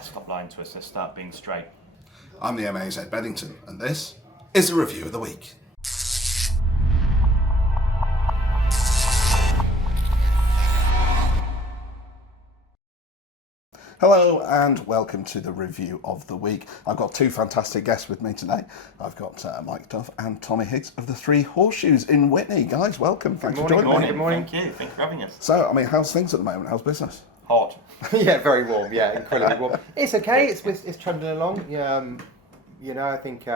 let's stop lying to us. Let's start being straight. I'm the MA's Ed Bedington, and this is a review of the week. Hello and welcome to the review of the week. I've got two fantastic guests with me today. I've got Mike Duff and Tommy Higgs of the Three Horseshoes in Witney. Guys, welcome. Thanks for joining me. Good morning. Thank you. Thanks for having us. So, I mean, how's things at the moment? How's business? Hot. Yeah, very warm. Yeah, incredibly warm. It's okay. It's trundling along. I think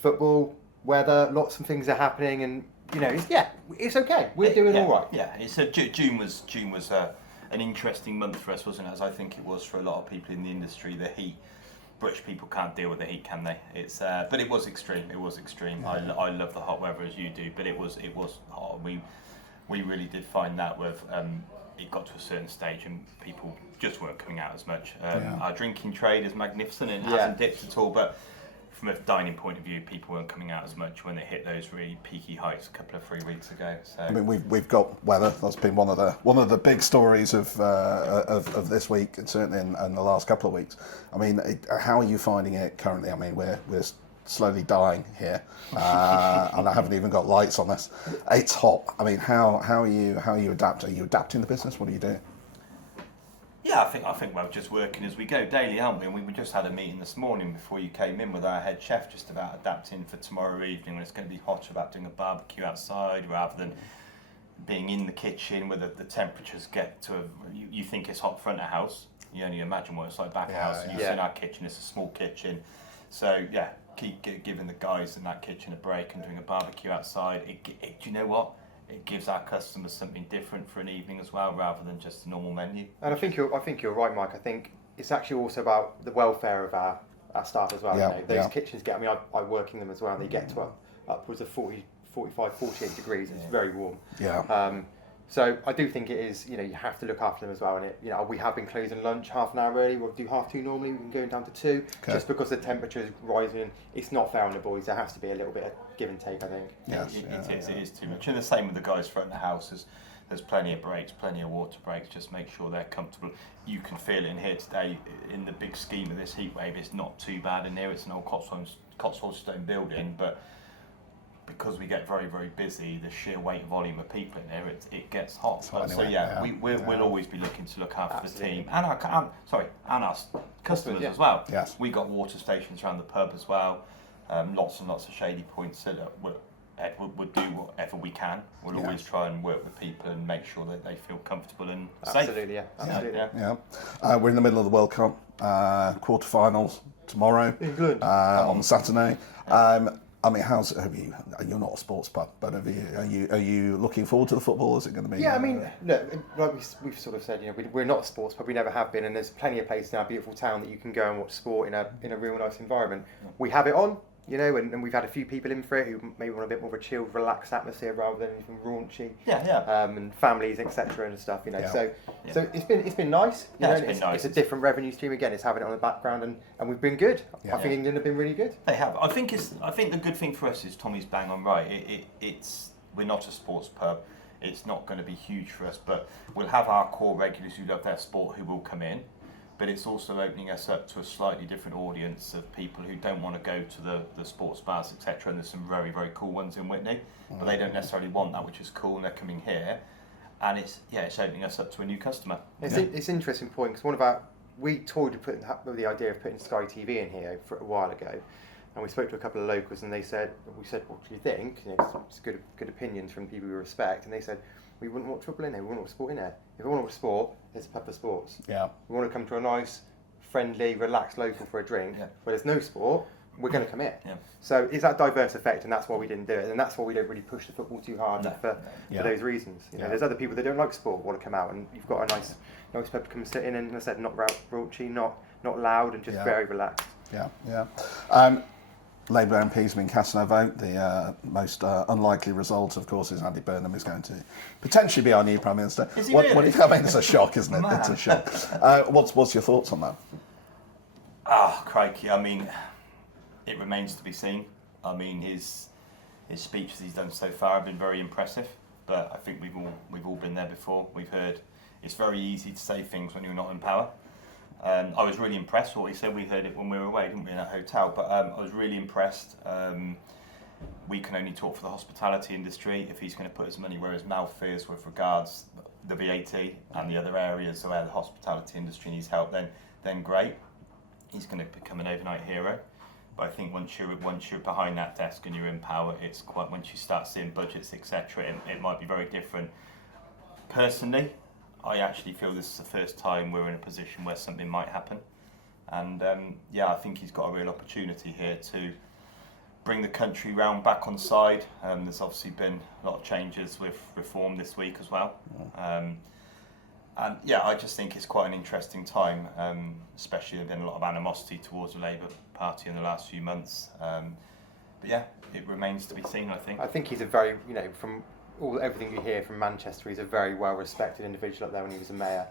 football, weather, lots of things are happening, and it's okay. We're doing all right. Yeah, it's June was an interesting month for us, wasn't it? As I think it was for a lot of people in the industry. The heat, British people can't deal with the heat, can they? But it was extreme. It was extreme. Yeah. I love the hot weather as you do, but it was hot. We really did find that with it got to a certain stage and people just weren't coming out as much. Our drinking trade is magnificent and it hasn't dipped at all, but from a dining point of view, people weren't coming out as much when they hit those really peaky heights a 3 weeks ago. So I mean, we've got weather. That's been one of the big stories of this week, and certainly in the last couple of weeks. I mean, how are you finding it currently? I mean, we're slowly dying here, and I haven't even got lights on this. It's hot. I mean, how are you adapting? Are you adapting the business? What are you doing? Yeah, I think we're just working as we go daily, aren't we? And we just had a meeting this morning before you came in with our head chef just about adapting for tomorrow evening when it's going to be hot, about doing a barbecue outside rather than being in the kitchen where the temperatures get to you think it's hot front of house. You only imagine what it's like back of house. And you've seen our kitchen, it's a small kitchen. So yeah, keep giving the guys in that kitchen a break and doing a barbecue outside. Do you know what? It gives our customers something different for an evening as well, rather than just a normal menu. And I think you're right, Mike. I think it's actually also about the welfare of our staff as well. Yeah, those kitchens get. I mean, I work in them as well. And they get to upwards of 40, 45, 48 degrees. It's very warm. Yeah. So I do think it is. You have to look after them as well. And we have been closing lunch half an hour early. We'll do 2:30 normally. We've been going down to 2, just because the temperature is rising. It's not fair on the boys. There has to be a little bit of give and take, I think. Yes, it is too much. And the same with the guys front of the house. There's plenty of breaks, plenty of water breaks. Just make sure they're comfortable. You can feel it in here today. In the big scheme of this heat wave, it's not too bad in here. It's an old Cotswold stone building, but because we get very, very busy, the sheer weight and volume of people in there, it gets hot. We'll always be looking to look after the team and our customers as well. Yes. We got water stations around the pub as well. Lots and lots of shady points. So Ed would do whatever we can. We'll always try and work with people and make sure that they feel comfortable and safe. Absolutely. We're in the middle of the World Cup quarterfinals tomorrow. England on Saturday. I mean, you're not a sports pub, but are you looking forward to the football? Is it going to be? Yeah, I mean, look, like we've sort of said, we're not a sports pub. We never have been, and there's plenty of places in our beautiful town that you can go and watch sport in a real nice environment. We have it on, and we've had a few people in for it who maybe want a bit more of a chilled, relaxed atmosphere rather than anything raunchy. And families, etc. and stuff. So it's been nice. It's a different revenue stream again. It's having it on the background, and we've been good. I think England have been really good. They have. I think the good thing for us is Tommy's bang on right. We're not a sports pub. It's not going to be huge for us, but we'll have our core regulars who love their sport who will come in. But it's also opening us up to a slightly different audience of people who don't want to go to the sports bars, etc. And there's some very, very cool ones in Witney, but they don't necessarily want that, which is cool, and they're coming here. And it's opening us up to a new customer. It's an interesting point, because we toyed with the idea of putting Sky TV in here for a while ago, and we spoke to a couple of locals, and we said, what do you think? It's good opinions from people we respect, and they said, we wouldn't want football in there, we wouldn't want sport in there. If we want to watch sport, there's a pub for sports. Yeah. We want to come to a nice, friendly, relaxed local for a drink, where there's no sport, we're going to come in. Yeah. So it's that diverse effect, and that's why we didn't do it, and that's why we don't really push the football too hard for those reasons. There's other people that don't like sport want to come out, and you've got a nice pub to come and sit in, and as I said, not raunchy, not loud, and just very relaxed. Labour MPs have been casting a vote. The most unlikely result, of course, is Andy Burnham is going to potentially be our new Prime Minister. Is he really? I mean, it's a shock, isn't it? Man. It's a shock. What's your thoughts on that? Crikey. I mean, it remains to be seen. I mean, his speeches he's done so far have been very impressive, but I think we've all been there before. We've heard it's very easy to say things when you're not in power. I was really impressed with what he said. We heard it when we were away, didn't we, in that hotel? But I was really impressed. We can only talk for the hospitality industry. If he's going to put his money where his mouth is with regards the VAT and the other areas where the hospitality industry needs help, then great. He's going to become an overnight hero. But I think once you're behind that desk and you're in power, it's quite, once you start seeing budgets, etc., it might be very different. Personally, I actually feel this is the first time we're in a position where something might happen. And I think he's got a real opportunity here to bring the country round back on side. There's obviously been a lot of changes with reform this week as well. I just think it's quite an interesting time, especially there's been a lot of animosity towards the Labour Party in the last few months. It remains to be seen, I think. I think he's a very, from everything you hear from Manchester, he's a very well-respected individual up there when he was a mayor.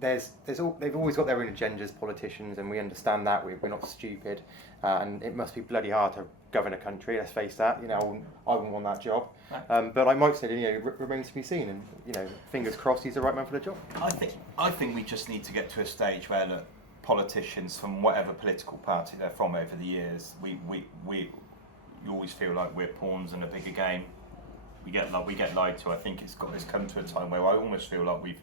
They've always got their own agendas, politicians, and we understand that. We're not stupid, and it must be bloody hard to govern a country. Let's face that. I wouldn't want that job. But like Mike said, it remains to be seen, and fingers crossed he's the right man for the job. I think we just need to get to a stage where, look, politicians from whatever political party they're from over the years, you always feel like we're pawns in a bigger game. We get lied to. I think it's come to a time where I almost feel like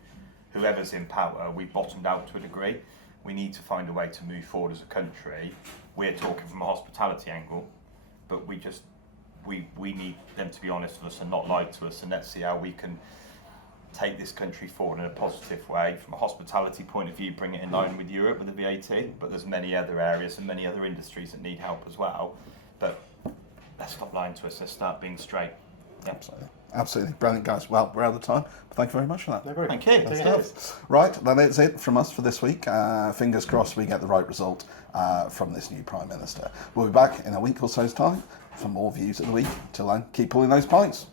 whoever's in power, we've bottomed out to a degree. We need to find a way to move forward as a country. We're talking from a hospitality angle, but we need them to be honest with us and not lie to us, and let's see how we can take this country forward in a positive way. From a hospitality point of view, bring it in line with Europe with the VAT, but there's many other areas and many other industries that need help as well. But let's stop lying to us, let's start being straight. Yeah. Absolutely. Brilliant, guys. Well, we're out of time. But thank you very much for that. No problem. Thank you. Right, that is it from us for this week. Fingers crossed we get the right result from this new Prime Minister. We'll be back in a week or so's time for more views of the week. Till then, keep pulling those pints.